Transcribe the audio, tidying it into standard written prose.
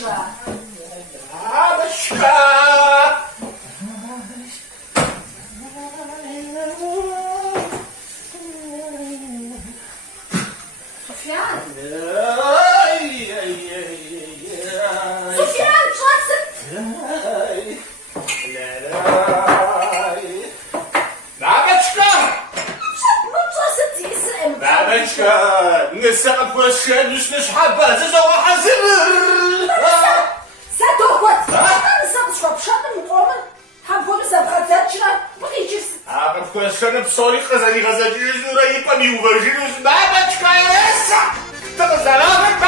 Babeczka! Babeczka! Sufjan! Ej. Sufyan, çaksın! Babeczka! No çaksın değilsin emmi. Babeczka! نسقف والشمس مش حابة زوزة وحزمر Sen dokut! Sen sen şop şapın mı? Ham bunu sabah zaten bu geçirsin. عقب كوشن بصوري غزالي جوز نورا يبقى ميوفرجينوس بابتشكا يا لسه تغزالات